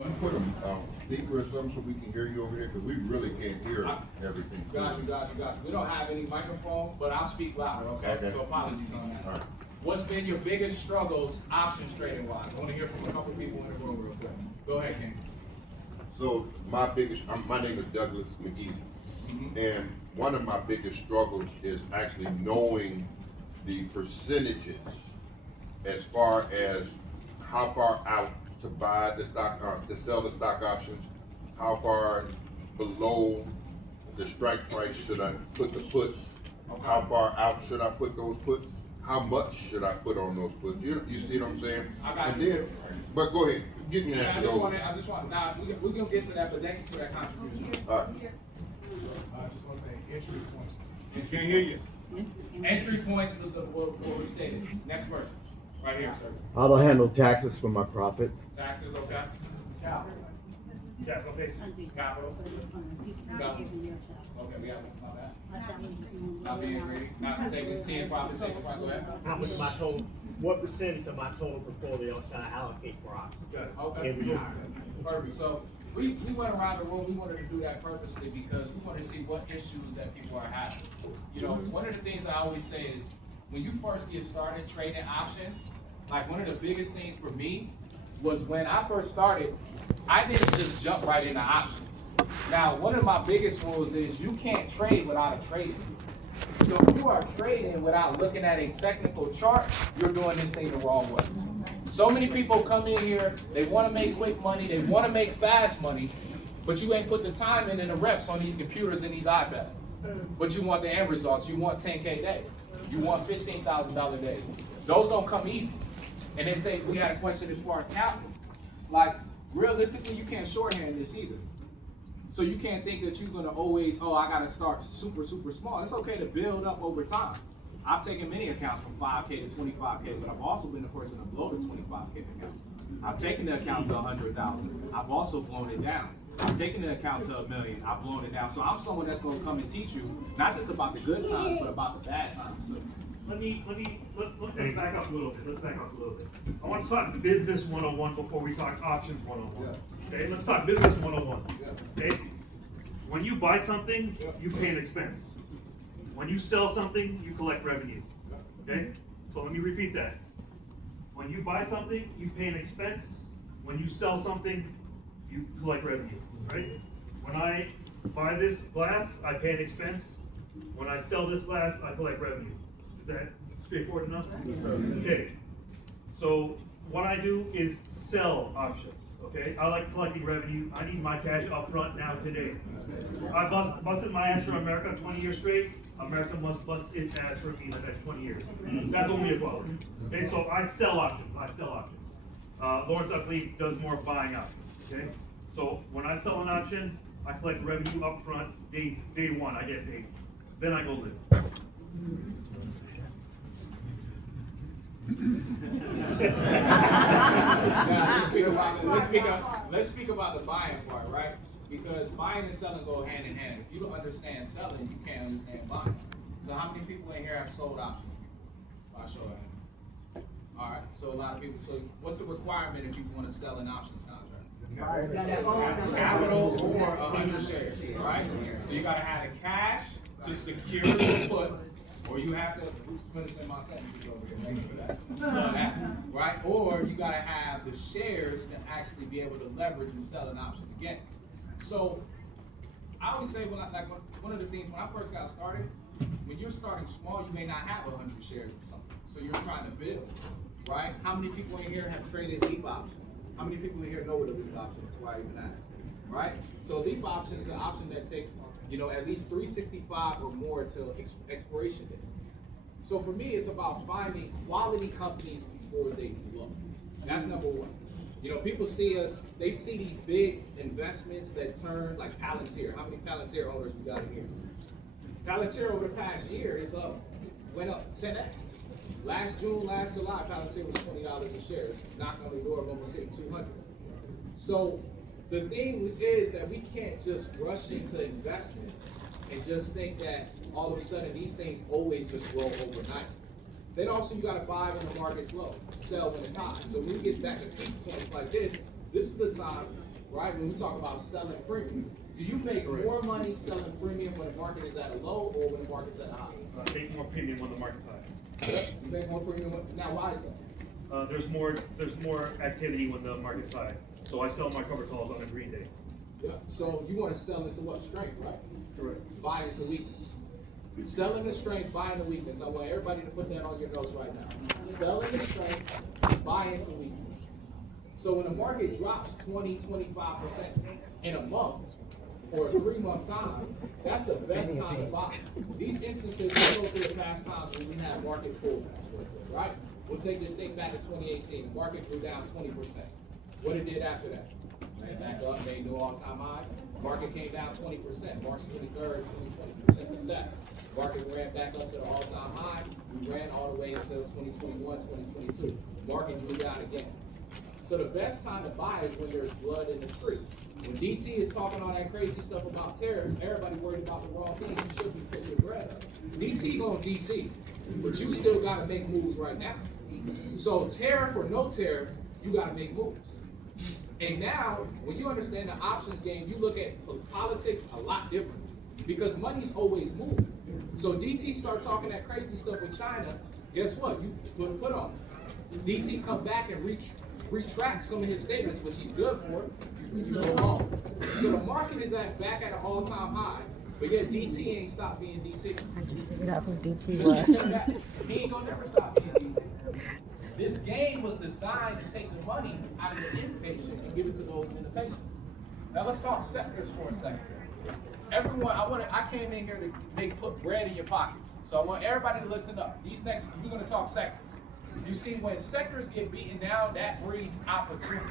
Can you put a speaker or something so we can hear you over here? Because we really can't hear everything. Got you. We don't have any microphone, but I'll speak louder, okay? So apologies on that. All right. What's been your biggest struggles options trading wise? I want to hear from a couple people in the room real quick. Go ahead, King. So my name is Douglas McGee, and one of my biggest struggles is actually knowing the percentages as far as how far out to buy the stock, to sell the stock options, how far below the strike price should I put the puts, how far out should I put those puts, how much should I put on those puts? You see what I'm saying? I got and you. then, but go ahead, give me an I answer. just want, now, we're going to get to that, but thank you for that contribution. All right. I just want to say entry points. Can't hear you. Entry points was what was stated. Next person. Right here, sir. I'll handle taxes for my profits. Taxes, okay. Yeah, okay. Capital. Okay, we have it. My bad. Not being greedy. Not taking, seeing profit, taking profit. Go ahead. How much of my total, what percentage of my total portfolio should I allocate for options? Okay. Every year. Perfect. So we went around the room. We wanted to do that purposely because we wanted to see what issues that people are having. You know, one of the things I always say is when you first get started trading options, like one of the biggest things for me was when I first started, I didn't just jump right into options. Now, one of my biggest rules is you can't trade without a trading. So if you are trading without looking at a technical chart, you're doing this thing the wrong way. So many people come in here, they want to make quick money, they want to make fast money, but you ain't put the time in and the reps on these computers and these iPads. But you want the end results, you want 10K days, you want $15,000 days. Those don't come easy. And then say, we had a question as far as capital. Like, realistically, you can't shorthand this either. So you can't think that you're gonna always, I gotta start super small. It's okay to build up over time. I've taken many accounts from 5K to 25K, but I've also been the person to blow the 25K account. I've taken the account to 100,000. I've also blown it down. I've taken the account to $1 million. I've blown it down. So I'm someone that's gonna come and teach you, not just about the good times, but about the bad times. So, Let's back up a little bit. I want to talk business 101 before we talk options 101. Yeah. Okay, let's talk business 101. Yeah. Okay, when you buy something, you pay an expense. When you sell something, you collect revenue. Okay, so let me repeat that. When you buy something, you pay an expense. When you sell something, you collect revenue. Right? When I buy this glass, I pay an expense. When I sell this glass, I collect revenue. Is that straightforward enough? Yes, sir. Okay, so what I do is sell options, okay? I like collecting revenue. I need my cash up front now today. I busted my ass for America 20 years straight. America must bust its ass for me the next 20 years. That's only equality. Okay, so I sell options. Lawrence Uckley does more buying options, okay? So when I sell an option, I collect revenue up front. Day one, I get paid. Then I go live. Now, let's speak about the buying part, right? Because buying and selling go hand in hand. If you don't understand selling, you can't understand buying. So how many people in here have sold options? I'll show you. All right, so a lot of people. So what's the requirement if you want to sell an options contract? Capital or 100 shares, right? So you gotta have the cash to secure the put, or you have to finish my sentences over here. Thank you for that. Right? Or you gotta have the shares to actually be able to leverage and sell an option against. So I always say one of the things when I first got started, when you're starting small, you may not have 100 shares of something. So you're trying to build, right? How many people in here have traded leap options? How many people in here know what a leap option is? Why I even ask? Right? So leap option is an option that takes, at least 365 or more till expiration date. So for me, it's about finding quality companies before they blow. That's number one. People see us, they see these big investments that turn like Palantir. How many Palantir owners we got in here? Palantir over the past year went up 10x. Last July, Palantir was $20 a share. It's knocking on the door of almost hitting 200. So the thing is that we can't just rush into investments and just think that all of a sudden these things always just grow overnight. Then also you gotta buy when the market's low, sell when it's high. So when you get back to peak points like this is the time right? When we talk about selling premium, do you make more money selling premium when the market is at a low or when the market's at a high? Make more premium when the market's high. You make more premium. Now, why is that? There's more activity when the market's high. So I sell my covered calls on a green day. Yeah. So you want to sell into what? Strength, right? Correct. Buy into weakness. Selling the strength, buying the weakness. I want everybody to put that on your notes right now. Selling the strength, buy into weakness. So when the market drops 20-25% in a month or a 3-month time, that's the best time to buy. These instances, we go through the past times when we had market pullbacks, right? We'll take this thing back to 2018. The market grew down 20%. What it did after that? Ran back up, made new all-time highs. Market came down 20%. March 23rd, 20% the stats. Market ran back up to the all-time high. We ran all the way until 2021, 2022. Market drew down again. So the best time to buy is when there's blood in the street. When DT is talking all that crazy stuff about tariffs, everybody worried about the wrong thing. You should be putting your bread up. DT going DT, but you still got to make moves right now. So tariff or no tariff, you got to make moves. And now, when you understand the options game, you look at politics a lot different because money's always moving. So DT start talking that crazy stuff with China. Guess what? You put a put on it. DT come back and retract some of his statements, which he's good for. You go home. So the market is back at an all-time high, but yet DT ain't stopped being DT. You know who DT was. He ain't gonna never stop being DT. This game was designed to take the money out of the impatient and give it to those in the patient. Now let's talk sectors for a second. Everyone, I came in here to put bread in your pockets. So I want everybody to listen up. We're gonna talk sectors. You see, when sectors get beaten down, that breeds opportunity.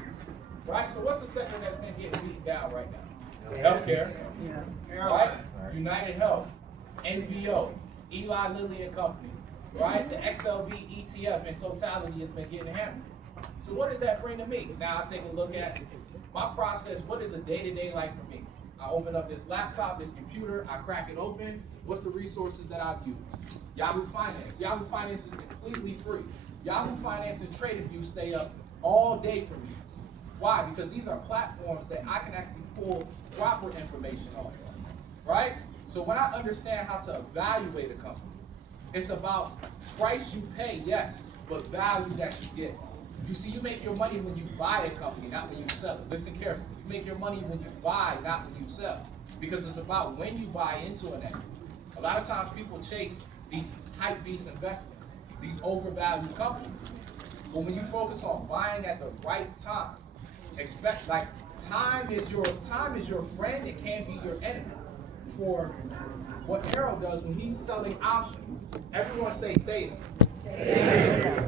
Right? So what's the sector that's been getting beaten down right now? Healthcare. Yeah. Right? United Health, NVO, Eli Lilly and Company. Right? The XLV ETF in totality has been getting hammered. So what does that bring to me? Now I take a look at my process. What is a day-to-day like for me? I open up this laptop, this computer, I crack it open. What's the resources that I've used? Yahoo Finance. Yahoo Finance is completely free. Yahoo Finance and TradingView stay up all day for me. Why? Because these are platforms that I can actually pull proper information off of. Right? So when I understand how to evaluate a company, it's about price you pay, yes, but value that you get. You see, you make your money when you buy a company, not when you sell it. Listen carefully. You make your money when you buy, not when you sell. Because it's about when you buy into an equity. A lot of times people chase these hype-beast investments, these overvalued companies. But when you focus on buying at the right time, expect time is your friend, it can be your enemy. For what Arrow does when he's selling options, everyone say theta. Theta.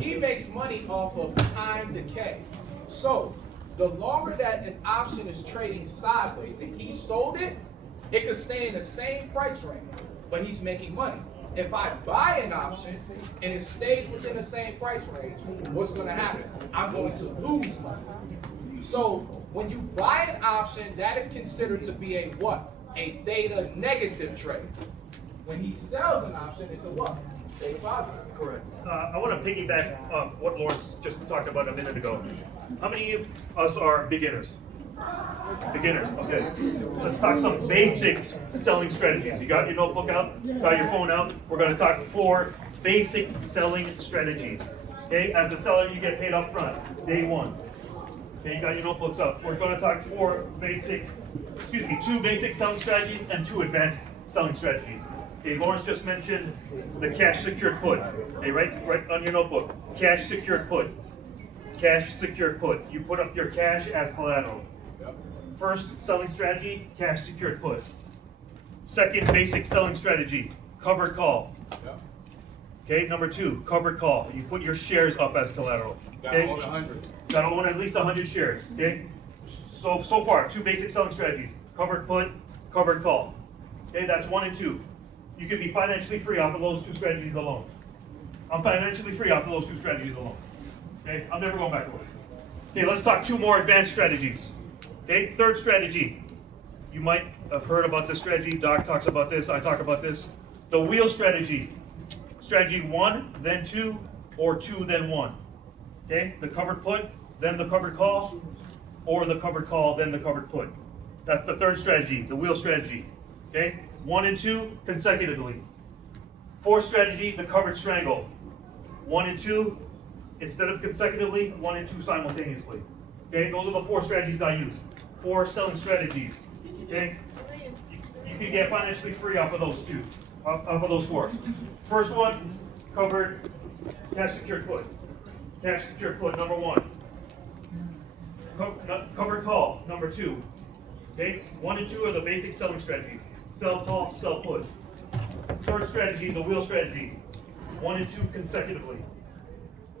He makes money off of time decay. So the longer that an option is trading sideways and he sold it, it could stay in the same price range, but he's making money. If I buy an option and it stays within the same price range, what's going to happen? I'm going to lose money. So when you buy an option, that is considered to be a what? A theta negative trade. When he sells an option, it's a what? Theta positive. Correct. I want to piggyback off what Lawrence just talked about a minute ago. How many of us are beginners? Beginners, okay. Let's talk some basic selling strategies. You got your notebook out? Got your phone out? We're going to talk 4 basic selling strategies. Okay, as the seller, you get paid up front, day 1. Okay, you got your notebooks up. We're going to talk 2 basic selling strategies and 2 advanced selling strategies. Okay, Lawrence just mentioned the cash secured put. Okay, right on your notebook. Cash secured put. Cash secured put. You put up your cash as collateral. First selling strategy, cash secured put. Second basic selling strategy, covered call. Okay, number 2, covered call. You put your shares up as collateral. Gotta own 100. Gotta own at least 100 shares. Okay. So far, 2 basic selling strategies: covered put, covered call. Okay, that's 1 and 2. You can be financially free off of those 2 strategies alone. I'm financially free off of those 2 strategies alone. Okay, I'm never going back to work. Okay, let's talk 2 more advanced strategies. Okay, third strategy. You might have heard about this strategy. Doc talks about this. I talk about this. The wheel strategy. Strategy 1, then 2, or 2, then 1. Okay, the covered put, then the covered call. or the covered call, then the covered put. That's the third strategy, the wheel strategy. Okay? 1 and 2 consecutively. Fourth strategy, the covered strangle. 1 and 2 instead of consecutively, 1 and 2 simultaneously. Okay? Those are the 4 strategies I use. 4 selling strategies. Okay? You can get financially free off of those 2, off of those 4. First one, covered cash secured put. Cash secured put, number 1. Covered call, number 2. Okay? 1 and 2 are the basic selling strategies. Sell call, sell put. Third strategy, the wheel strategy. 1 and 2 consecutively.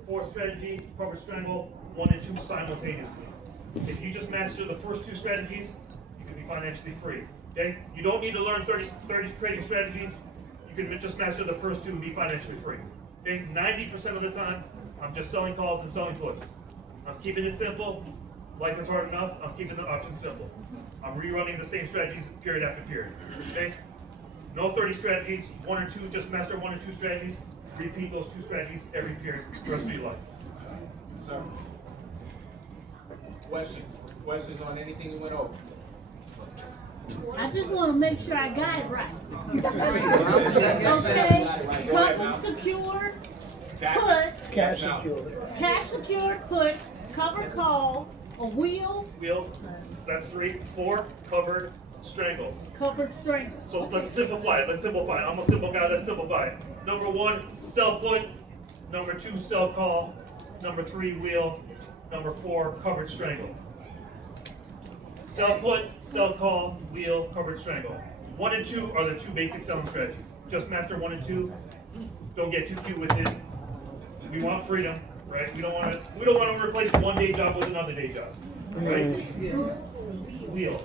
Fourth strategy, covered strangle, 1 and 2 simultaneously. If you just master the first 2 strategies, you can be financially free. Okay? You don't need to learn 30 trading strategies. You can just master the first 2 and be financially free. Okay? 90% of the time, I'm just selling calls and selling puts. I'm keeping it simple. Life is hard enough. I'm keeping the options simple. I'm rerunning the same strategies period after period. Okay? No 30 strategies, 1 or 2, just master 1 or 2 strategies. Repeat those 2 strategies every period, the rest of your life. Sir. Questions? Questions on anything we went over? I just want to make sure I got it right. Okay, Go ahead, covered Mal. secured, Cash- put, Cash secured. cash secured, put, covered call, a wheel, Wheel, that's 3. 4, covered, strangle. covered string. So let's simplify it. I'm a simple guy, let's simplify it. Number 1, sell put. Number 2, sell call. Number 3, wheel. Number 4, covered strangle. Sell put, sell call, wheel, covered strangle. 1 and 2 are the 2 basic selling strategies. Just master 1 and 2. Don't get too cute with it. We want freedom, right? We don't want to replace one day job with another day job, right? Wheel.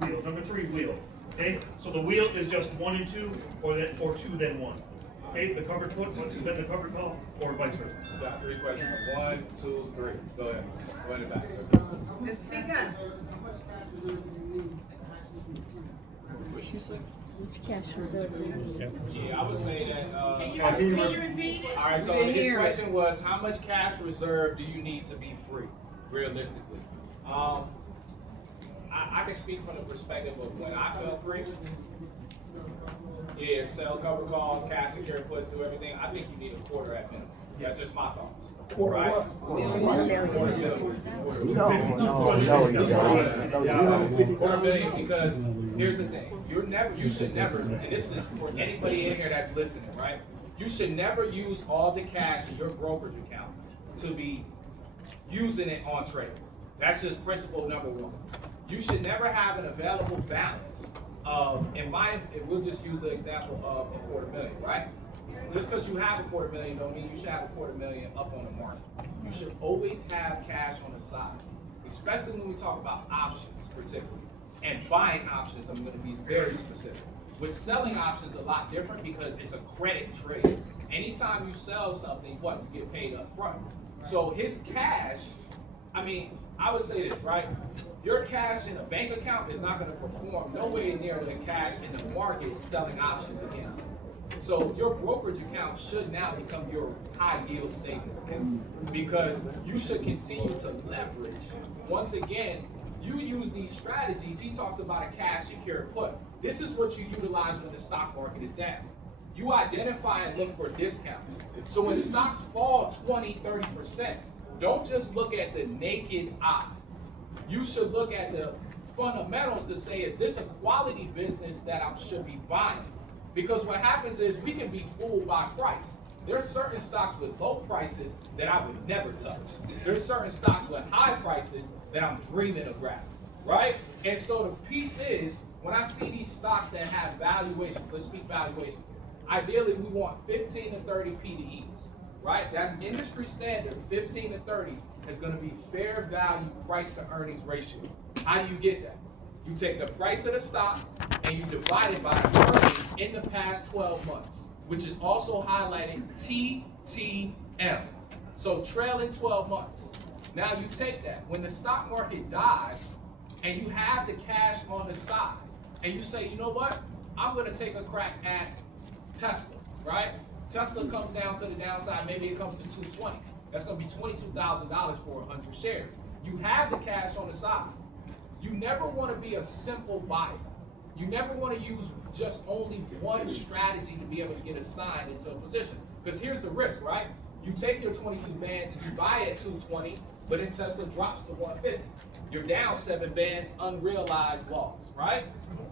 Number 3, wheel. Okay, so the wheel is just 1 and 2, or 2 then 1. Okay, the covered put, then the covered call, or vice versa. We got 3 questions. 1, 2, 3. Go ahead. Go in the back, sir. Speak up. It's cash reserve. Yeah, I would say that. Can you repeat it? All right, so We didn't his hear it. question was, how much cash reserve do you need to be free, realistically? I can speak from the perspective of when I felt free. Yeah, sell cover calls, cash secure puts, do everything. I think you need a quarter at minimum. That's just my thoughts. Right? Quarter million, because here's the thing. You should never, and this is for anybody in here that's listening, right? You should never use all the cash in your brokerage account to be using it on trades. That's just principle number 1. You should never have an available balance of, we'll just use the example of $250,000, right? Just because you have $250,000 don't mean you should have $250,000 up on the market. You should always have cash on the side, especially when we talk about options particularly. And buying options, I'm going to be very specific. With selling options, a lot different because it's a credit trade. Anytime you sell something, you get paid up front. So his cash, I would say this, right? Your cash in a bank account is not going to perform nowhere near the cash in the market selling options against it. So your brokerage account should now become your high yield savings account because you should continue to leverage. Once again, you use these strategies. He talks about a cash secure put. This is what you utilize when the stock market is down. You identify and look for discounts. So when stocks fall 20, 30%, don't just look at the naked eye. You should look at the fundamentals to say, is this a quality business that I should be buying? Because what happens is we can be fooled by price. There's certain stocks with low prices that I would never touch. There's certain stocks with high prices that I'm dreaming of grabbing, right? And so the piece is, when I see these stocks that have valuations, let's speak valuation. Ideally, we want 15 to 30 PDEs, right? That's industry standard. 15 to 30 is going to be fair value price to earnings ratio. How do you get that? You take the price of the stock and you divide it by earnings in the past 12 months, which is also highlighted TTM. So trailing 12 months. Now you take that. When the stock market dies and you have the cash on the side and you say, you know what? I'm going to take a crack at Tesla, right? Tesla comes down to the downside. Maybe it comes to 220. That's going to be $22,000 for 100 shares. You have the cash on the side. You never want to be a simple buyer. You never want to use just only one strategy to be able to get assigned into a position. Because here's the risk, right? You take your 22 bands and you buy at 220, but then Tesla drops to 150. You're down 7 bands, unrealized loss, right?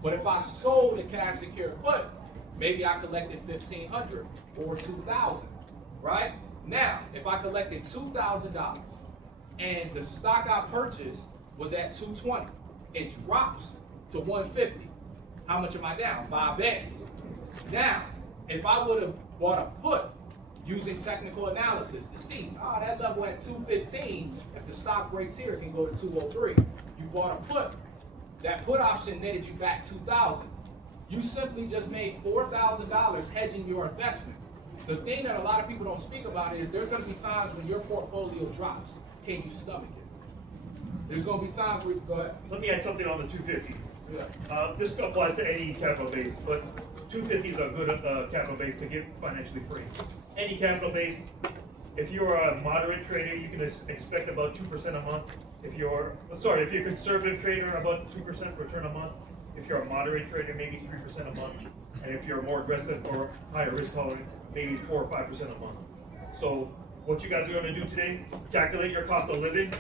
But if I sold a cash secured put, maybe I collected 1,500 or 2,000, right? Now, if I collected $2,000 and the stock I purchased was at 220, it drops to 150. How much am I down? 5 bands. Now, if I would have bought a put using technical analysis to see, that level at 215, if the stock breaks here, it can go to 203. You bought a put. That put option netted you back 2,000. You simply just made $4,000 hedging your investment. The thing that a lot of people don't speak about is there's going to be times when your portfolio drops. Can you stomach it? There's going to be times where you go ahead. Let me add something on the 250. Yeah. This applies to any capital base, but 250 is a good capital base to get financially free. Any capital base, if you're a moderate trader, you can expect about 2% a month. If you're a conservative trader, about 2% return a month. If you're a moderate trader, maybe 3% a month. And if you're more aggressive or higher risk tolerant, maybe 4 or 5% a month. So what you guys are going to do today, calculate your cost of living.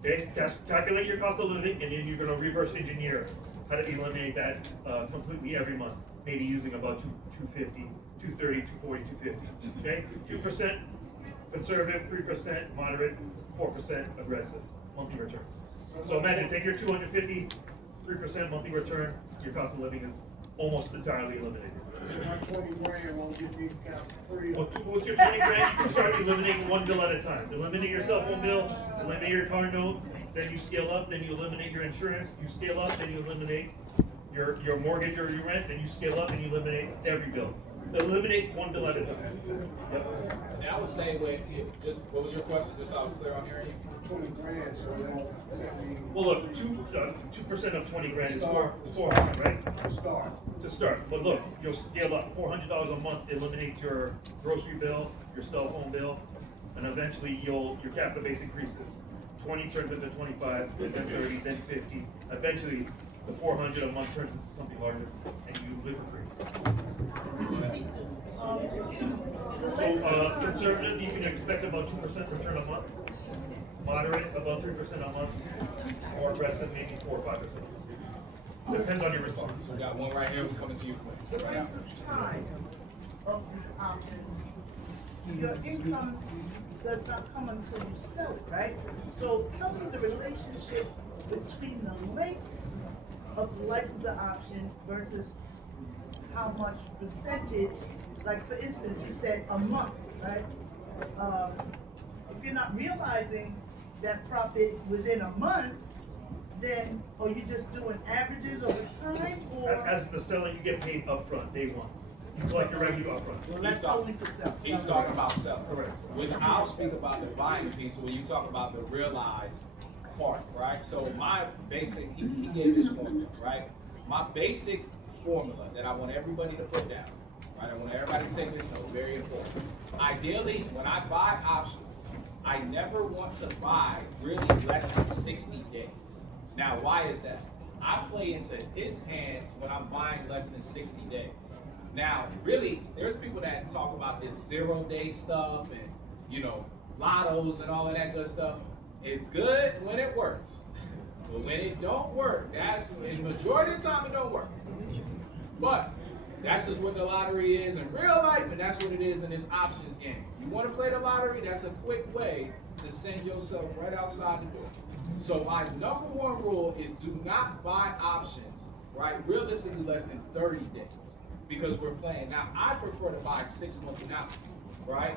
Okay, calculate your cost of living, and then you're going to reverse engineer how to eliminate that completely every month. Maybe using about 250, 230, 240, 250. Okay, 2% conservative, 3% moderate, 4% aggressive monthly return. So imagine take your 250, 3% monthly return. Your cost of living is almost entirely eliminated. My 20 grand won't get me to count 3. With your 20 grand, you can start eliminating one bill at a time. Eliminate your cell phone bill, eliminate your car note, then you scale up, then you eliminate your insurance, you scale up, then you eliminate your mortgage or your rent, then you scale up and you eliminate every bill. Eliminate one bill at a time. Yep. And I would say, what was your question, just so I was clear on hearing you? 20 grand, so it won't, does that mean? Well, look, 2% of 20 grand is 400, right? To start. To start, but look, you'll scale up. $400 a month eliminates your grocery bill, your cell phone bill, and eventually your capital base increases. 20 turns into 25, then 30, then 50. Eventually, the 400 a month turns into something larger, and you live for free. So conservative, you can expect about 2% return a month. Moderate, about 3% a month. More aggressive, maybe 4 or 5%. Depends on your response. So we got one right here. We're coming to you. What is the time of the options? Your income does not come until you sell it, right? So tell me the relationship between the length of the life of the option versus how much percentage, like for instance, you said a month, right? If you're not realizing that profit within a month, then are you just doing averages over time, or? As the seller, you get paid upfront, day one. You collect your revenue upfront. Well, that's only for sale. He's talking about selling. Correct. Which I'll speak about the buying piece when you talk about the realized part, right? So my basic, he gave this formula, right? My basic formula that I want everybody to put down, right? I want everybody to take this note, very important. Ideally, when I buy options, I never want to buy really less than 60 days. Now, why is that? I play into his hands when I'm buying less than 60 days. Now, really, there's people that talk about this 0-day stuff and, lottos and all of that good stuff. It's good when it works. But when it don't work, the majority of the time it don't work. But that's just what the lottery is in real life, and that's what it is in this options game. You want to play the lottery, that's a quick way to send yourself right outside the door. So my number one rule is do not buy options, right, realistically less than 30 days. Because we're playing. Now, I prefer to buy 6 months and out, right?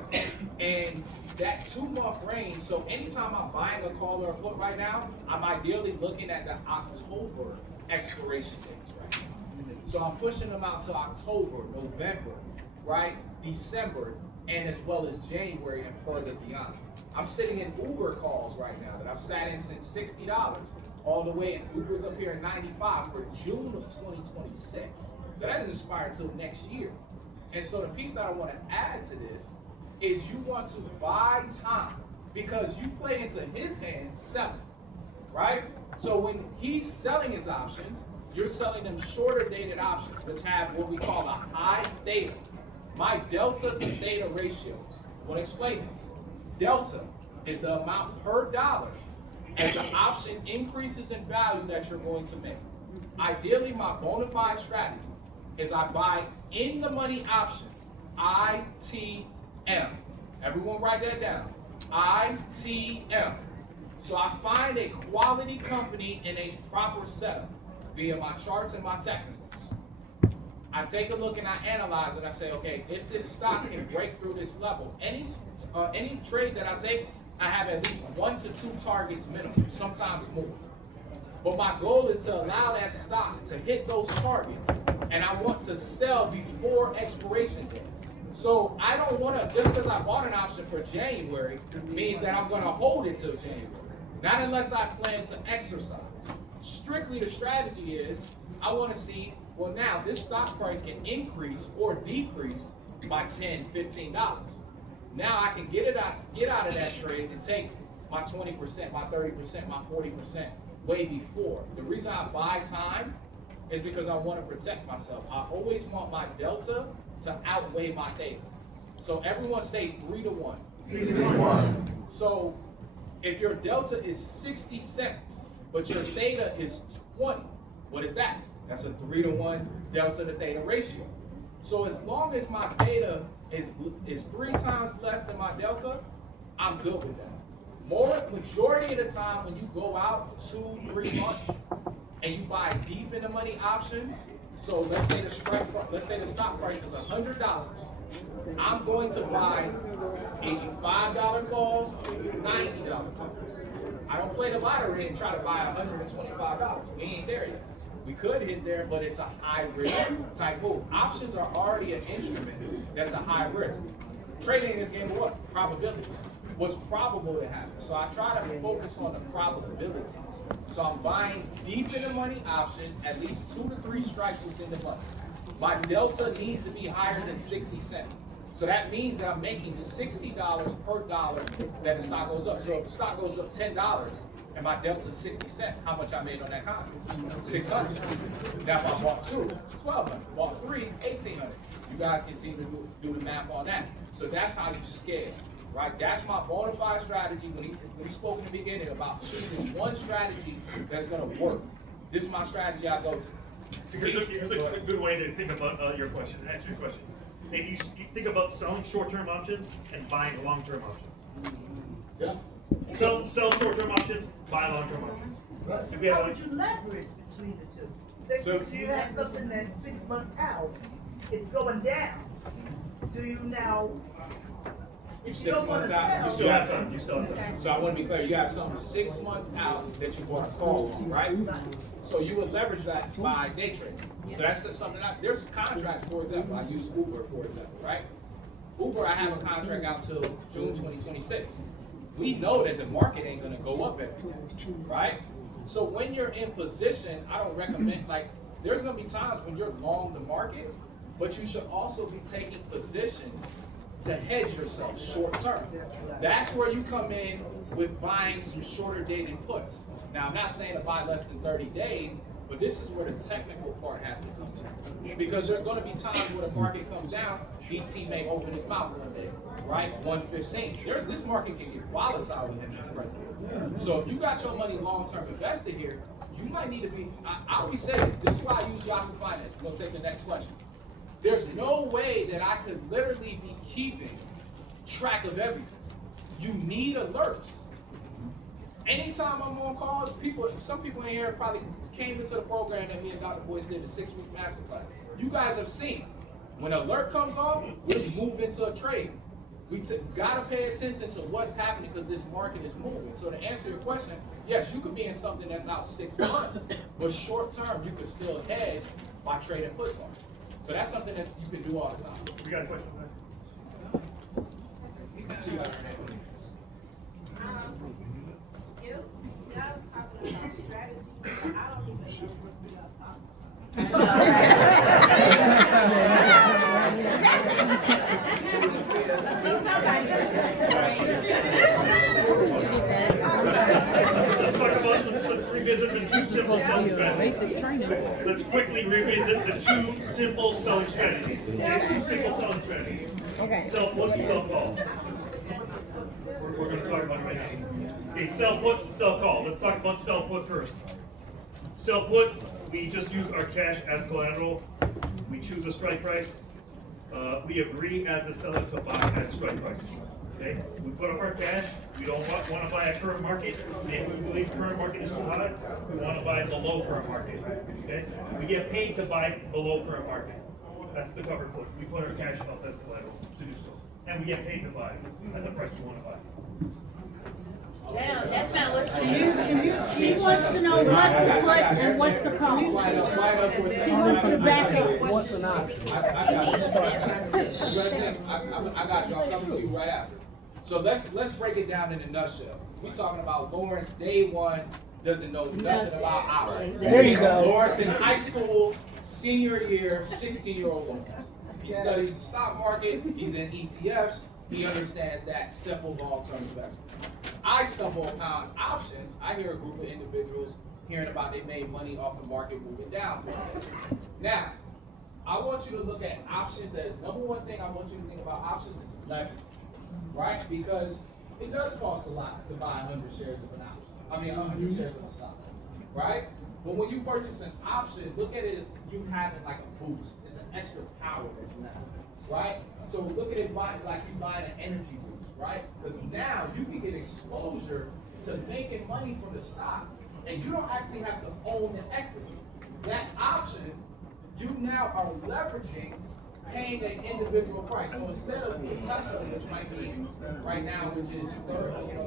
And that 2-month range, so anytime I'm buying a call or a put right now, I'm ideally looking at the October expiration dates, right? So I'm pushing them out to October, November, right? December, and as well as January and further beyond. I'm sitting in Uber calls right now that I've sat in since $60 all the way, and Uber's up here at $95 for June of 2026. So that doesn't expire until next year. And so the piece that I want to add to this is you want to buy time because you play into his hands selling. right? So when he's selling his options, you're selling them shorter dated options, which have what we call a high theta. My delta to theta ratios. I want to explain this. Delta is the amount per dollar as the option increases in value that you're going to make. Ideally, my bona fide strategy is I buy in the money options, ITM. Everyone write that down, ITM. So I find a quality company in a proper setup via my charts and my technicals. I take a look and I analyze and I say, okay, if this stock can break through this level, any trade that I take, I have at least 1 to 2 targets minimum, sometimes more. But my goal is to allow that stock to hit those targets, and I want to sell before expiration date. So I don't want to, just because I bought an option for January, means that I'm going to hold it till January. Not unless I plan to exercise. Strictly the strategy is, I want to see, well now, this stock price can increase or decrease by $10, $15. Now I can get out of that trade and take my 20%, my 30%, my 40% way before. The reason I buy time is because I want to protect myself. I always want my delta to outweigh my theta. So everyone say 3 to 1. 3 to 1. So if your delta is 60 cents, but your theta is 20, what is that? That's a 3 to 1 delta to theta ratio. So as long as my theta is 3 times less than my delta, I'm good with that. Majority of the time when you go out 2-3 months and you buy deep in the money options, so let's say the stock price is $100. I'm going to buy $85 calls, $90 calls. I don't play the lottery and try to buy $125. We ain't there yet. We could hit there, but it's a high risk type move. Options are already an instrument that's a high risk. Trading in this game of what? Probability. What's probable to happen. So I try to focus on the probabilities. So I'm buying deep in the money options, at least 2 to 3 strikes within the money. My delta needs to be higher than 60 cents. So that means that I'm making $60 per dollar that the stock goes up. So if the stock goes up $10 and my delta is 60 cents, how much I made on that contract? 600. Now if I bought 2, 1,200. Bought 3, 1,800. You guys continue to do the math on that. So that's how you scale. Right? That's my bona fide strategy when he spoke in the beginning about choosing one strategy that's going to work. This is my strategy I go to. Here's a good way to think about your question, answer your question. And you think about selling short-term options and buying long-term options. Yeah. Sell short-term options, buy long-term options. How would you leverage between the two? If you have something that's 6 months out, it's going down. Do you now? You're 6 months out, you still have something. You still have something. So I want to be clear, you have something 6 months out that you bought a call on, right? So you would leverage that by day trading. So that's something there's contracts, for example, I use Uber, for example, right? Uber, I have a contract out till June 2026. We know that the market ain't gonna go up at all, right? So when you're in position, I don't recommend, there's gonna be times when you're long the market, but you should also be taking positions to hedge yourself short term. That's where you come in with buying some shorter dated puts. Now, I'm not saying to buy less than 30 days, but this is where the technical part has to come in. Because there's going to be times where the market comes down, BT may open his mouth one day, right? 115. This market can get volatile with him as president. So if you got your money long-term invested here, you might need to be, I always say this, this is why I use Yahoo Finance. We're going to take the next question. There's no way that I could literally be keeping track of everything. You need alerts. Anytime I'm on calls, some people in here probably came into the program that me and Dr. Boyce did, the 6-week masterclass. You guys have seen, when an alert comes off, we move into a trade. We gotta pay attention to what's happening because this market is moving. So to answer your question, yes, you could be in something that's out 6 months, but short term, you could still hedge by trading puts on it. So that's something that you can do all the time. We got a question, right? She got her hand. Y'all talking about strategy, but I don't even know what y'all talking about. Let's two simple selling strategies. Let's quickly revisit the two simple selling strategies. Okay, two simple selling strategies. Okay. Self-put and self-call. We're going to talk about it right now. Okay, self-put and self-call. Let's talk about self-put first. Self-put, we just use our cash as collateral. We choose a strike price. We agree as the seller to buy at strike price. Okay, we put up our cash. We don't want to buy at current market. If we believe current market is too high, we want to buy below current market. Okay, we get paid to buy below current market. That's the cover put. We put our cash up as collateral to do so, and we get paid to buy at the price we want to buy. Damn, that's not what He wants to know what's a put and what's a call. She wants to back up. What's an option? I got you. I'll come to you right after. So let's break it down in a nutshell. We're talking about Lawrence, day one, doesn't know nothing about options. There you go. Lawrence in high school, senior year, 16-year-old Lawrence. He studies the stock market, he's in ETFs, he understands that simple long-term investing. I stumble upon options. I hear a group of individuals hearing about they made money off the market moving down. Now, I want you to look at options as number one thing I want you to think about options is leverage, right? Because it does cost a lot to buy 100 shares of an option. I mean, 100 shares of a stock, right? But when you purchase an option, look at it as you having like a boost. It's an extra power that you have, right? So look at it like you buying an energy boost, right? Because now you can get exposure to making money from the stock, and you don't actually have to own the equity. That option, you now are leveraging paying an individual price. So instead of Tesla, which might be right now, which is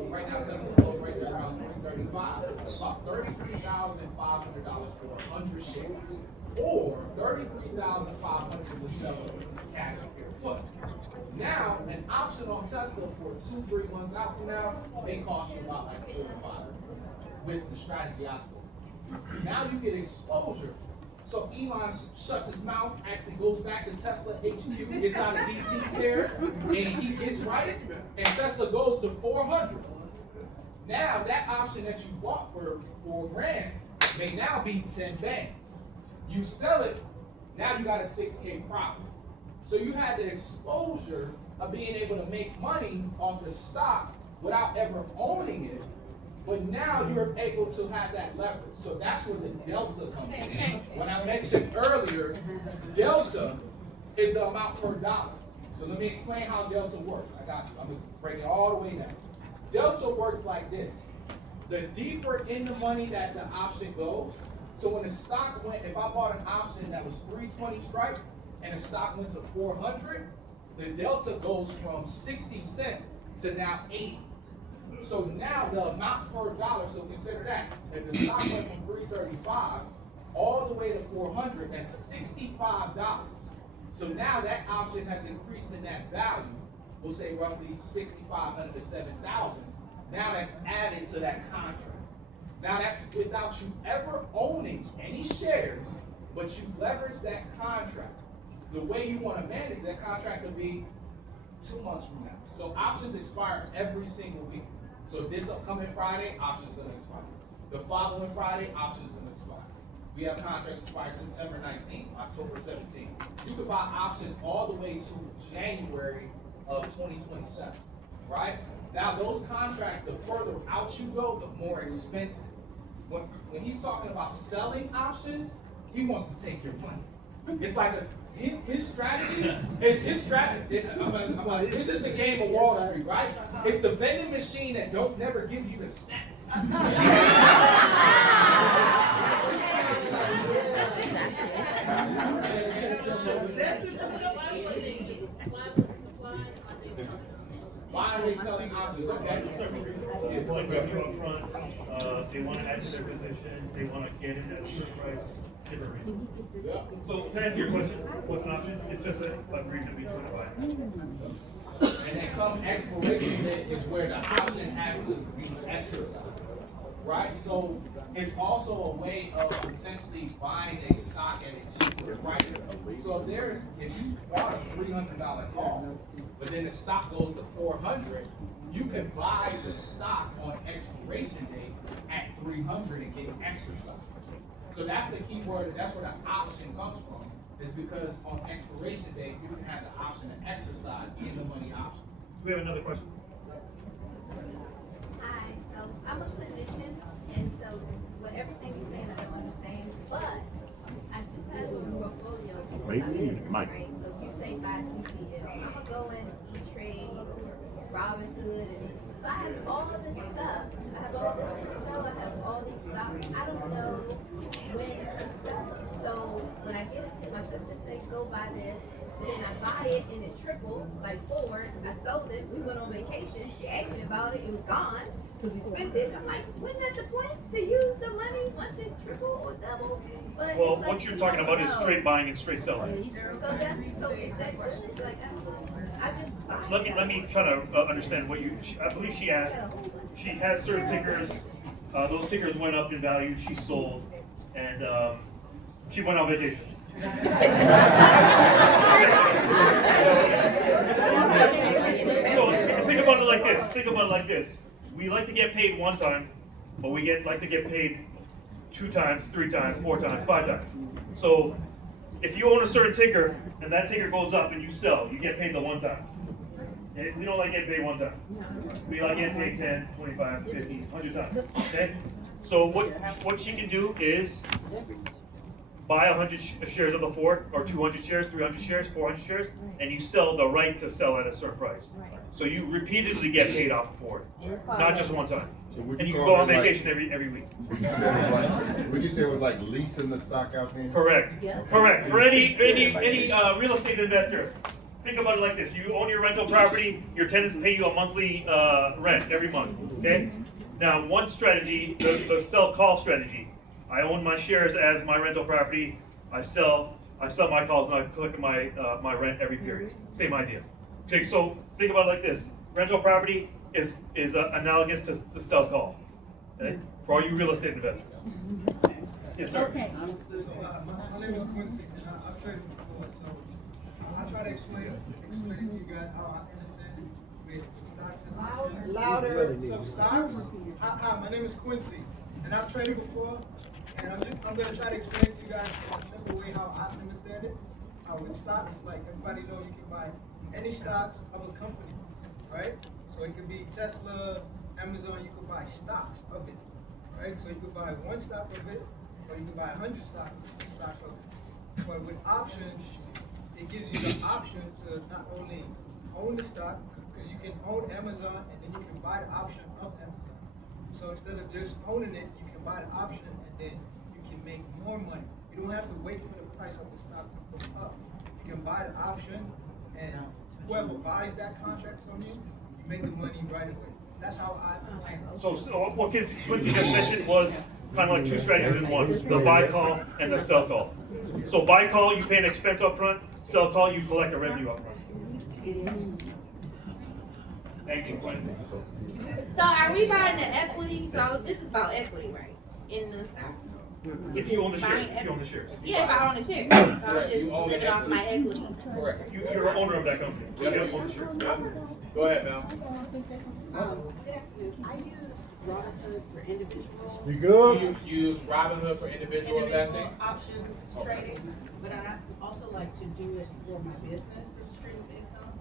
right now Tesla goes right there around 335. It's about $33,500 for 100 shares, or $33,500 to sell a cash put. Now, an option on Tesla for 2-3 months out from now, they cost you about like $4 or $5 with the strategy I spoke. Now you get exposure. So Elon shuts his mouth, actually goes back to Tesla HQ, gets out of DT's hair, and he gets right, and Tesla goes to 400. Now that option that you bought for $4,000 may now be 10 bands. You sell it, now you got a $6K profit. So you had the exposure of being able to make money off the stock without ever owning it. But now you're able to have that leverage. So that's where the delta comes in. When I mentioned earlier, delta is the amount per dollar. So let me explain how delta works. I got you. I'm going to break it all the way down. Delta works like this. The deeper in the money that the option goes, so when the stock went, if I bought an option that was 320 strike and the stock went to 400, the delta goes from 60 cents to now 80. So now the amount per dollar, so consider that. If the stock went from 335 all the way to 400, that's $65. So now that option has increased in that value. We'll say roughly $6,500 to $7,000. Now that's added to that contract. Now that's without you ever owning any shares, but you leverage that contract. The way you want to manage that contract will be 2 months from now. So options expire every single week. So this upcoming Friday, options going to expire. The following Friday, options going to expire. We have contracts expired September 19th, October 17th. You can buy options all the way to January of 2027, right? Now those contracts, the further out you go, the more expensive. When he's talking about selling options, he wants to take your money. It's like his strategy is his strategy. This is the game of Wall Street, right? It's the vending machine that don't never give you the snacks. Why are they selling options? Okay. They want revenue up front, they want to add to their position, they want to get in at a certain price, different reasons. Yeah. So to answer your question, what's an option? It's just an agreement between a buyer. And then come expiration date is where the option has to be exercised, right? So it's also a way of potentially buying a stock at a cheaper price. So if you bought a $300 call, but then the stock goes to 400, You can buy the stock on expiration date at 300 and get exercise. So that's the key word. That's where the option comes from. Is because on expiration date you can have the option to exercise in the money option. We have another question. Hi, so I'm a clinician, and so with everything you're saying, I don't understand, but I just have a portfolio. Right, Mike. Right, so if you say buy CCL, I'm gonna go in E-Trade, Robinhood, and so I have all this stuff. I have all this crypto, I have all these stocks. I don't know when to sell it. So when I get it to my sister say go buy this, then I buy it and it tripled, like forward. I sold it. We went on vacation. She asked me about it. It was gone because we spent it. I'm like, wasn't that the point to use the money once it tripled or doubled? But Well, it's like, what you're talking about is straight buying and straight selling. So that's so is that good? Like I just buy. Let me try to understand what you. I believe she asked. She has certain tickers. Those tickers went up in value. She sold, and she went on vacation. So think about it like this. Think about it like this. We like to get paid one time, but we like to get paid 2 times, 3 times, 4 times, 5 times. So if you own a certain ticker and that ticker goes up and you sell, you get paid the one time. And we don't like getting paid one time. We like getting paid 10, 25, 50, 100 times. Okay? So what she can do is buy 100 shares of the Ford, or 200 shares, 300 shares, 400 shares, and you sell the right to sell at a certain price. So you repeatedly get paid off of Ford, not just one time. So would And you you can call go on that vacation every week. Would you say it was like leasing the stock out there? Correct. Correct. For any real estate investor, think about it like this: you own your rental property, your tenants pay you a monthly rent every month. Okay. Now, one strategy, the sell call strategy. I own my shares as my rental property. I sell my calls, and I collect my rent every period. Same idea. Okay, so think about it like this: rental property is analogous to the sell call. Okay, for all you real estate investors. Yes, sir. Okay. My name is Quincy, and I've traded before, so I try to explain to you guys how I understand it with stocks and options. Louder. So stocks. Hi, my name is Quincy, and I've traded before, and I'm going to try to explain to you guys in a simple way how I understand it. With stocks, like everybody know, you can buy any stocks of a company, right? So it could be Tesla, Amazon. You could buy stocks of it, right? So you could buy one stock of it, or you could buy 100 stocks of it. But with options, it gives you the option to not only own the stock, because you can own Amazon and then you can buy the option of Amazon. So instead of just owning it, you can buy the option and then you can make more money. You don't have to wait for the price of the stock to go up. You can buy the option, and whoever buys that contract from you, you make the money right away. That's how I understand it. So what Quincy just mentioned was kind of like 2 strategies in one: the buy call and the sell call. So buy call, you pay an expense up front. Sell call, you collect a revenue up front. Thank you, Quincy. So are we buying the equity? So this is about equity, right? In the stock? If you own the shares, if you own the shares. Yeah, if I own the shares. So I'm Correct. just You own living the off my equity. Correct. You're an owner of that company. You don't own the shares. Go ahead, Mel. I use Robinhood for individuals. You good? You use Robinhood for individual investing? Options trading, but I also like to do it for my business as stream of income.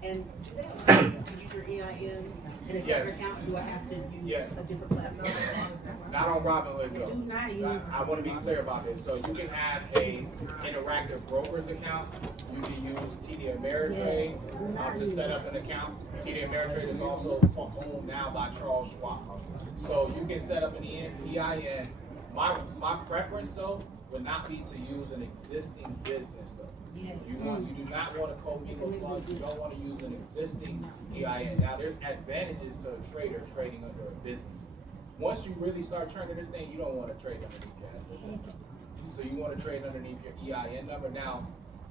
And do they allow you to use your EIN in a separate Yes. account? Do I have to use Yes. a different platform? Not on Robinhood, Do though. not use. I want to be clear about this. So you can have a interactive brokers account. You can use TD Ameritrade to set up an account. TD Ameritrade is also owned now by Charles Schwab. So you can set up an EIN. My preference though would not be to use an existing business though. You do not want to co-mingle funds. You don't want to use an existing EIN. Now there's advantages to a trader trading under a business. Once you really start turning this thing, you don't want to trade underneath your SSN. So you want to trade underneath your EIN number. Now,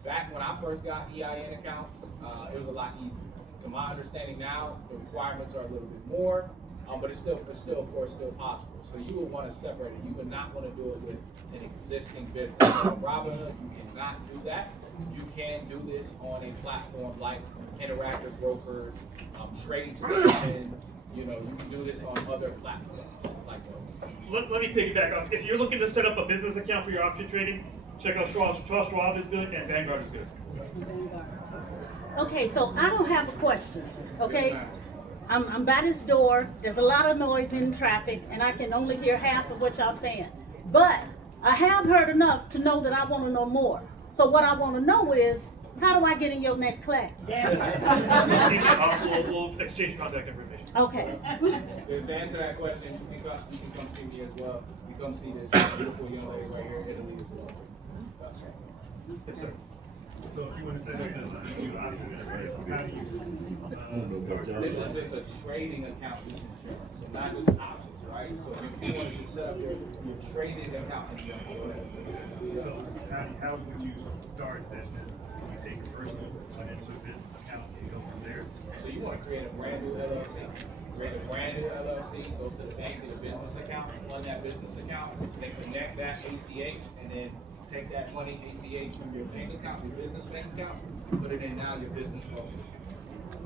back when I first got EIN accounts, it was a lot easier. To my understanding now, the requirements are a little bit more. But it's still, of course, still possible. So you would want to separate it. You would not want to do it with an existing business. On Robinhood, you cannot do that. You can do this on a platform like Interactive Brokers, Trading Station. You know, you can do this on other platforms like those. Let me piggyback up. If you're looking to set up a business account for your option trading, check out Charles Schwab is good and Vanguard is good. Okay, so I don't have a question, okay? Yes, ma'am. I'm by this door, there's a lot of noise in traffic, and I can only hear half of what y'all saying. But I have heard enough to know that I wanna know more. So what I wanna know is, how do I get in your next class? We'll exchange contact information. Okay. To answer that question, you can come see me as well. You come see this beautiful young lady right here in Italy as well. Yes, sir. So if you want to set up as a new option, how do you? This is just a trading account with insurance, so not just options, right? So if you wanted to set up your trading account, So how would you start that business? You take a personal financial business account and go from there? so you want to create a brand new LLC. Create a brand new LLC, go to the bank, get a business account, run that business account, then connect that ACH, and then take that money ACH from your bank account, your business bank account, put it in now your business focus.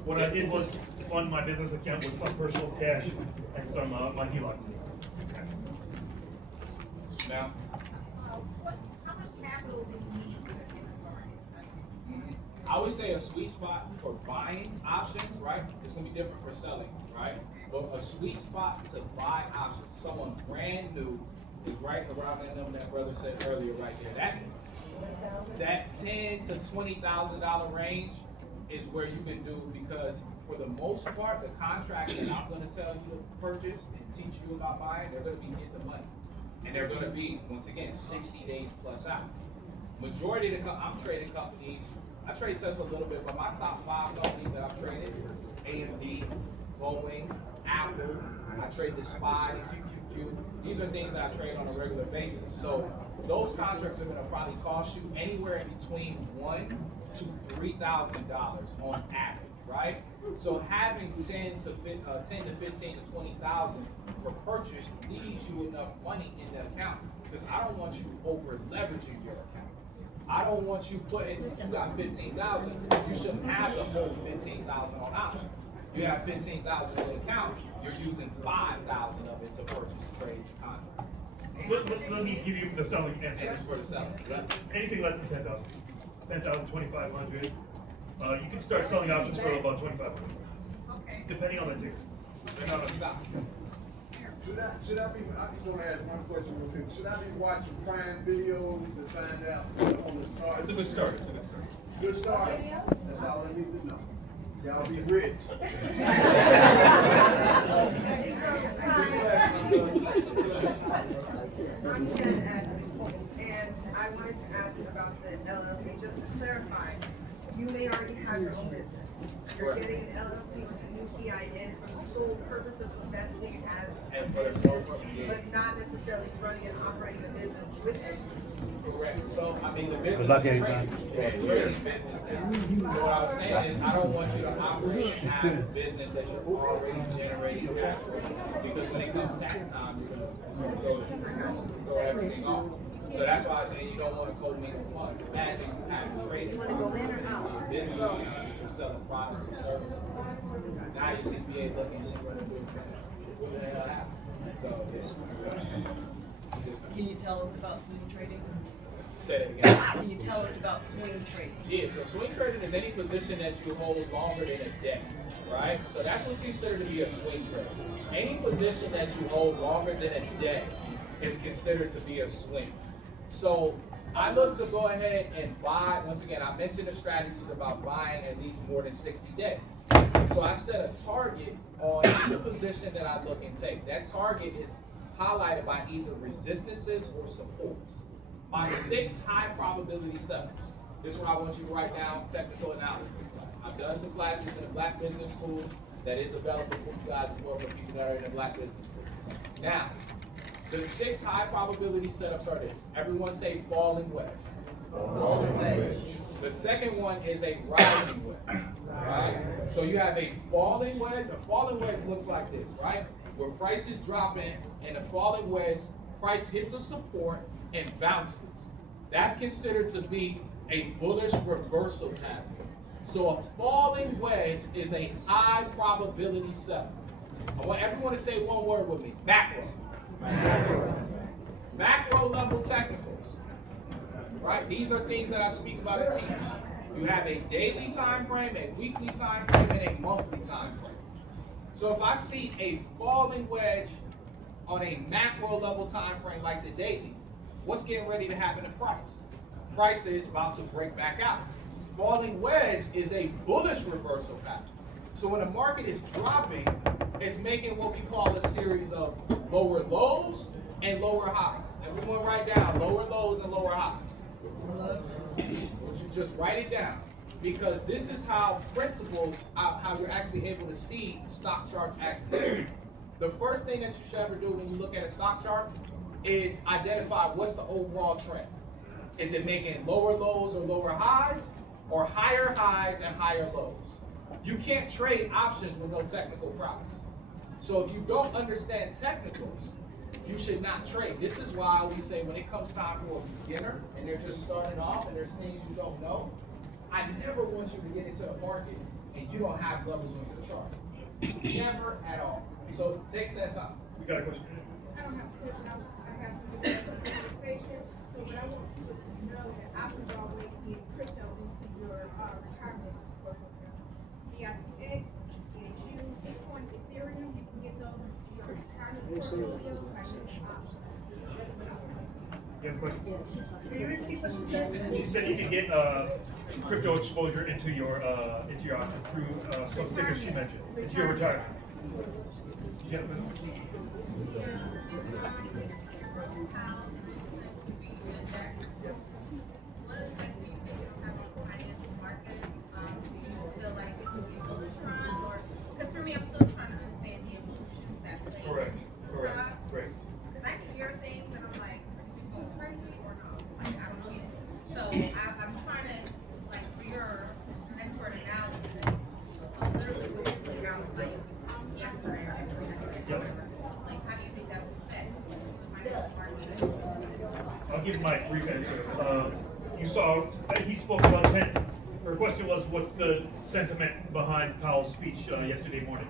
What I did was fund my business account with some personal cash and some my HELOC. Now, How much capital do you need to get started? I would say a sweet spot for buying options, right? It's gonna be different for selling, right? But a sweet spot to buy options, someone brand new is right around that number that brother said earlier, right there. That $10,000 to $20,000 range is where you can do, because for the most part, the contract that I'm gonna tell you to purchase and teach you about buying, they're gonna be getting the money. And they're gonna be, once again, 60 days plus out. Majority of I'm trading companies, I trade Tesla a little bit, but my top 5 companies that I've traded, AMD, Boeing, Apple, I trade the SPY, the QQQ. These are things that I trade on a regular basis. So those contracts are gonna probably cost you anywhere in between $1,000 to $3,000 on average, right? So having 10 to 15 to 20,000 for purchase leaves you enough money in the account, because I don't want you over leveraging your account. I don't want you putting, if you got 15,000, you shouldn't have the whole 15,000 on options. You have 15,000 in the account, you're using 5,000 of it to purchase trades and contracts. Let me give you the selling And answer. it's for the seller. Anything less than 10,000. 10,000, 2,500. You can start selling options for about 2,500. Okay. Depending on the ticker. They're not gonna stop. Should I be, I just want to ask one question real quick. Should I be watching Prime videos to find out on the start? It's a good start. It's a good start. Good start. That's all I need to know. Y'all be rich. I'm Jen and I wanted to ask about the LLC, just to clarify, you may already have your own business. You're getting an LLC with a new EIN for the sole purpose of investing as a And for the business, sole purpose, yeah. but not necessarily running and operating a business with it. Correct. So, I mean, the business luck, is anytime. trading. It's a trading business now. So what I was saying is, I don't want you to operate and have a business that you're already generating cash flow. Because when it comes tax time, it's gonna throw everything off. So that's why I say you don't want to co-mingle funds. Imagine you have a trading. You wanna go in or out? Your business account that you're selling products or services. Now your CPA looking and she's running through what the hell happened? So, yeah. Can you tell us about swing trading? Say that again. Can you tell us about swing trading? Yeah, so swing trading is any position that you hold longer than a day, right? So that's what's considered to be a swing trade. Any position that you hold longer than a day is considered to be a swing. So I look to go ahead and buy, once again, I mentioned the strategies about buying at least more than 60 days. So I set a target on any position that I look and take. That target is highlighted by either resistances or supports. My 6 high probability setups. This is what I want you to write down, technical analysis class. I've done some classes in the Black Business School that is available for you guys as well, for people that are in the Black Business School. Now, the 6 high probability setups are this. Everyone say falling wedge. Falling wedge. The second one is a rising wedge. Right? So you have a falling wedge. A falling wedge looks like this, right? where price is dropping and a falling wedge, price hits a support and bounces. That's considered to be a bullish reversal pattern. So a falling wedge is a high probability sell. I want everyone to say one word with me: macro. Macro level technicals. Right? These are things that I speak about and teach. You have a daily time frame, a weekly time frame, and a monthly time frame. So if I see a falling wedge on a macro level time frame like the daily, what's getting ready to happen to price? Price is about to break back out. Falling wedge is a bullish reversal pattern. So when the market is dropping, it's making what we call a series of lower lows and lower highs. Everyone write down lower lows and lower highs. You should just write it down, because this is how principles, how you're actually able to see stock charts actually. The first thing that you should ever do when you look at a stock chart is identify what's the overall trend. Is it making lower lows or lower highs, or higher highs and higher lows? You can't trade options with no technical prowess. So if you don't understand technicals, you should not trade. This is why we say when it comes time for a beginner and they're just starting off and there's things you don't know, I never want you to get into the market and you don't have levels on your chart. Never at all. So it takes that time. We got a question. I don't have a question. I have some conversation. So what I want people to know that options always get crypto into your retirement portfolio. DITX, ETHU, Bitcoin, Ethereum, you can get those into your retirement portfolio by using options. You have a question? Can you repeat what she said? She said you can get crypto exposure into your option through some stickers she mentioned. It's your retirement. Yeah. Because for me, I'm still trying to understand the emotions that play Correct. into Correct. stocks. Right. Because I can hear things and I'm like, are these people crazy or no? Like, I don't get it. So I'm trying to, like, for your expert analysis, literally what you put out, like, yesterday or yesterday, Yep. like, how do you think that will affect the financial markets? I'll give my brief answer. You saw he spoke about sentiment. Her question was, what's the sentiment behind Powell's speech Friday morning?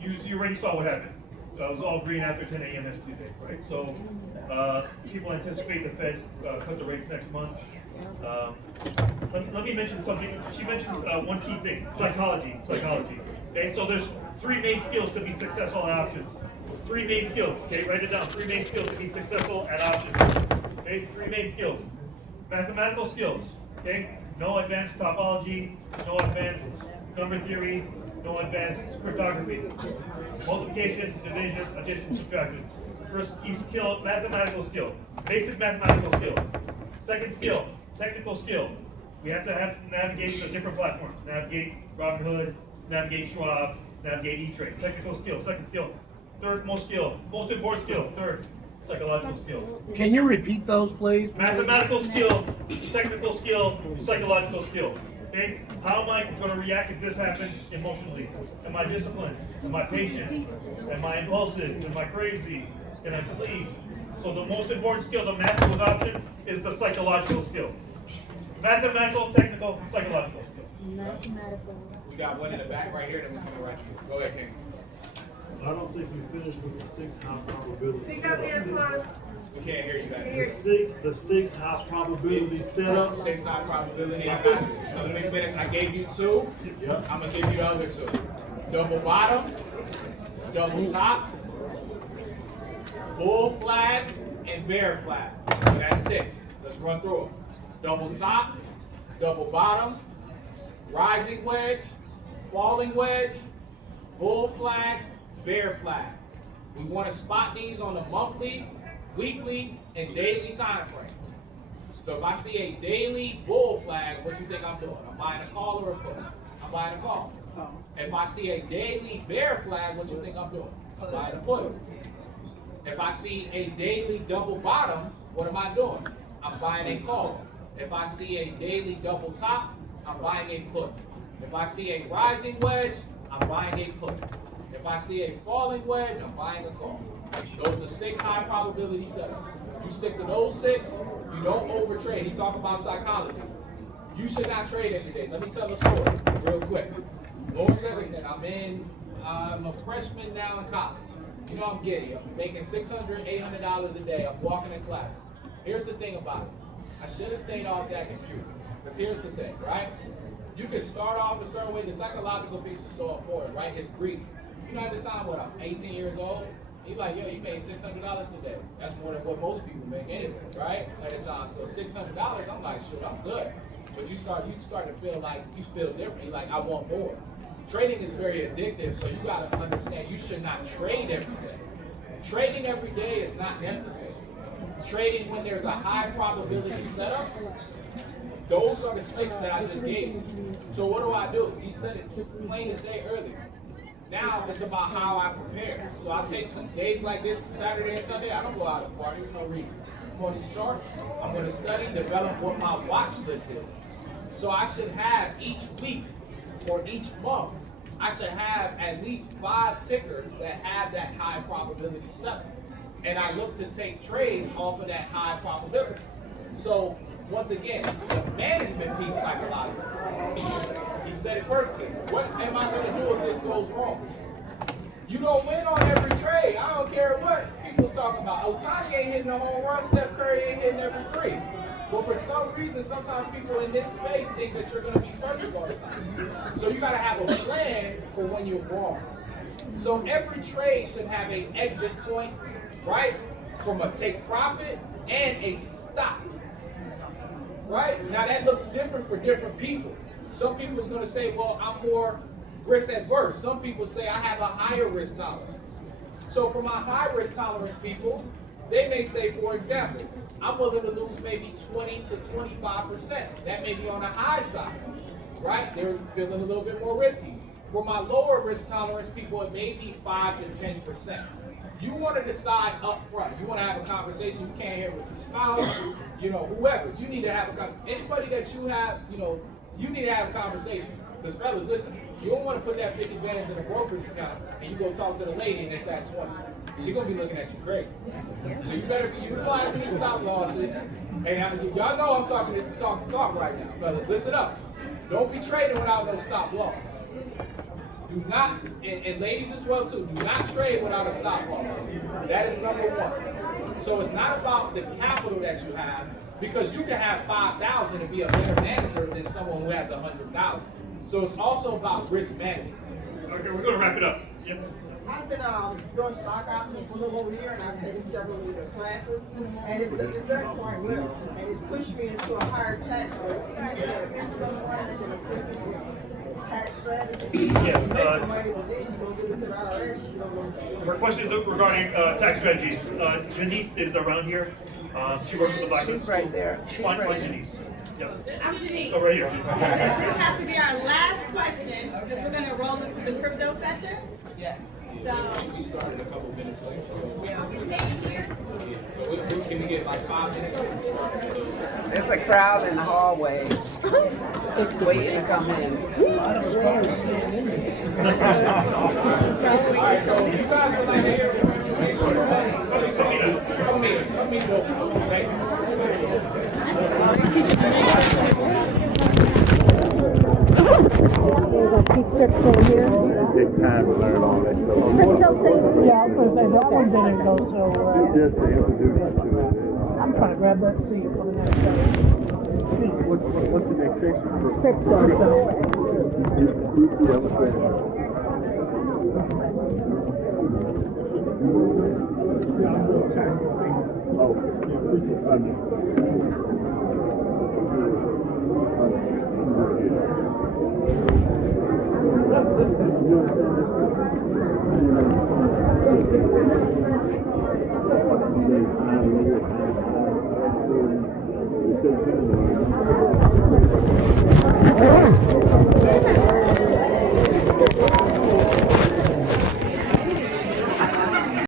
You already saw what happened. It was all green after 10 a.m. yesterday, right? So people anticipate the Fed cut the rates next month. Let me mention something. She mentioned one key thing: psychology. Okay, so there's three main skills to be successful at options. Three main skills. Okay, write it down. Three main skills to be successful at options. Okay, three main skills. Mathematical skills. Okay, no advanced topology, no advanced number theory, no advanced cryptography. Multiplication, division, addition, subtraction. First key skill, mathematical skill. Basic mathematical skill. Second skill, technical skill. We have to navigate the different platforms. Navigate Robinhood, navigate Schwab, navigate E-Trade. Technical skill, second skill. Third most skill, most important skill. Third, psychological skill. Can you repeat those, please? Mathematical skill, technical skill, psychological skill. Okay? How am I going to react if this happens emotionally? Am I disciplined? Am I patient? Am I impulsive? Am I crazy? Can I sleep? So the most important skill to master with options is the psychological skill. Mathematical, technical, psychological skill. We got one in the back right here, then we come right here. Go ahead, King. I don't think we finished with the 6 high probability. Speak up, Antoine. We can't hear you back. The six high probability setup. 6 high probability. I got you. So let me finish. I gave you 2. Yep. I'm gonna give you the other 2. Double bottom, double top, bull flag, and bear flag. So that's 6. Let's run through them. Double top, double bottom, rising wedge, falling wedge, bull flag, bear flag. We want to spot these on the monthly, weekly, and daily time frames. So if I see a daily bull flag, what do you think I'm doing? I'm buying a call or a put? I'm buying a call. If I see a daily bear flag, what do you think I'm doing? I'm buying a put. If I see a daily double bottom, what am I doing? I'm buying a call. If I see a daily double top, I'm buying a put. If I see a rising wedge, I'm buying a put. If I see a falling wedge, I'm buying a call. Those are 6 high probability setups. You stick to those 6, you don't overtrade. He talked about psychology. You should not trade every day. Let me tell a story real quick. Lawrence Everson, I'm a freshman now in college. You know I'm giddy. I'm making $600, $800 a day. I'm walking in class. Here's the thing about it. I should have stayed off that computer. Because here's the thing, right? You can start off a certain way. The psychological piece is so important, right? It's greedy. You know, at the time, I'm 18 years old. He's like, yo, you made $600 today. That's more than what most people make anyway, right? At the time. So $600, I'm like, shoot, I'm good. But you start to feel like you feel different. You're like, I want more. Trading is very addictive, so you gotta understand you should not trade every day. Trading every day is not necessary. Trading when there's a high probability setup, those are the 6 that I just gave you. So what do? He said it plain as day earlier. Now it's about how I prepare. So I take days like this, Saturday and Sunday, I don't go out and party, there's no reason. I'm on these charts, I'm gonna study, develop what my watch list is. So I should have each week or each month, I should have at least 5 tickers that have that high probability setup. And I look to take trades off of that high probability. So once again, the management piece psychological. He said it perfectly. What am I gonna do if this goes wrong? You don't win on every trade. I don't care what people's talking about. Otani ain't hitting a home run, Steph Curry ain't hitting every 3. But for some reason, sometimes people in this space think that you're gonna be perfect all the time. So you gotta have a plan for when you're wrong. So every trade should have an exit point, right? From a take profit and a stop. Right? Now that looks different for different people. Some people is gonna say, well, I'm more risk adverse. Some people say I have a higher risk tolerance. So for my high risk tolerance people, they may say, for example, I'm willing to lose maybe 20 to 25%. That may be on the high side, right? They're feeling a little bit more risky. For my lower risk tolerance people, it may be 5 to 10%. You want to decide up front. You want to have a conversation. You can't hear with your spouse, whoever. You need to have a conversation. Anybody that you have, you need to have a conversation. Because fellas, listen, you don't want to put that 50 bands in a brokerage account and you go talk to the lady and it's at 20. She's going to be looking at you crazy. So you better be utilizing these stop losses. And y'all know I'm talking this talk right now, fellas. Listen up. Don't be trading without no stop loss. Do not, and ladies as well too, do not trade without a stop loss. That is number 1. So it's not about the capital that you have, because you can have 5,000 and be a better manager than someone who has 100,000. So it's also about risk management. Okay, we're gonna wrap it up. Yep. I've been doing stock options for a little over a year, and I've taken several of their classes, and it's done quite well. And it's pushed me into a higher tax rate. Someone that can assist me with tax strategy. Yes. Money was in, you don't give it to the IRS, you don't know. More questions regarding tax strategies. Janice is around here. She works with the Black. She's right there. She's Find right there. Janice. Yeah. I'm Shanice. Oh, right here. This has to be our last question because we're going to roll into the crypto session. Yeah. So We started a couple minutes late. So, we staying here. so can we get like 5 minutes? There's a crowd in the hallway waiting to come in. Alright, so you guys would like to hear more information. Come meet us. Come meet us. Okay? Crypto here. Take time to learn all that stuff. Crypto thing. Yeah, I was going to say, that one didn't go so well. Just to introduce you to it. I'm trying to grab that seat for the next time. What's the next section? Crypto though. Yeah, what's that? Oh.